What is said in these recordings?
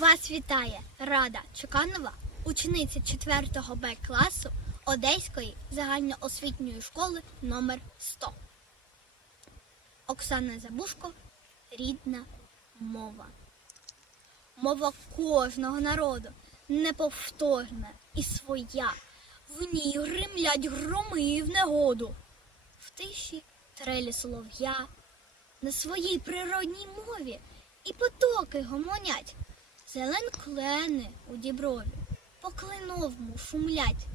Вас вітає Рада Чеканова, учениця 4 Б класу Одеської загальноосвітньої школи номер 100. Оксана Забушко Рідна мова. Мова кожного народу неповторна і своя. В ній гримлять громи в негоду. В тиші трелі солов'я, на своїй природній мові і потоки гомонять. Зелен клени у діброві, по клиновому шумлять.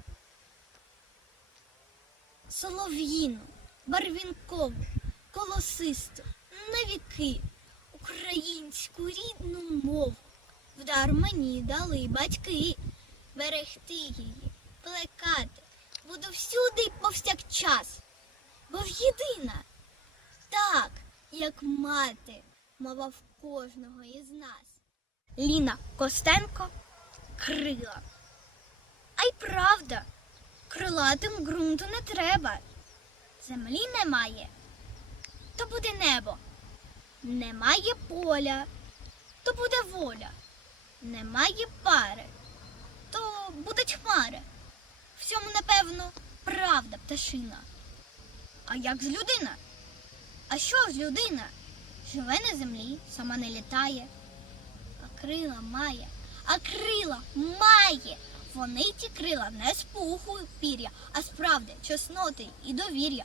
Солов'їну, барвінкову, колосисту, на віки, українську рідну мову. Вдар мені дали батьки, берегти її, плекати, буду всюди повсякчас, бо в єдина, так, як мати, мова в кожного із нас. Ліна Костенко крила. А й правда, крилатим ґрунту не треба. Землі немає, то буде небо. Немає поля, то буде воля. Немає пари, то будуть хмари. В цьому, напевно, правда пташина. А як з людина? А що ж людина? Живе на землі, сама не літає крила має, а крила має. Вони ті крила не з пуху пір'я, а з чесноти і довір'я.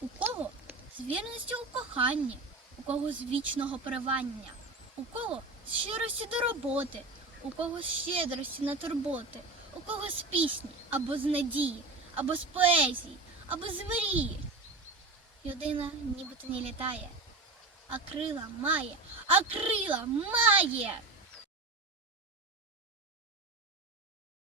У кого з вірності у коханні, у кого з вічного поривання, у кого з щирості до роботи, у кого з щедрості на турботи, у кого з пісні або з надії, або з поезії, або з мрії. Людина нібито не літає, а крила має, а крила має.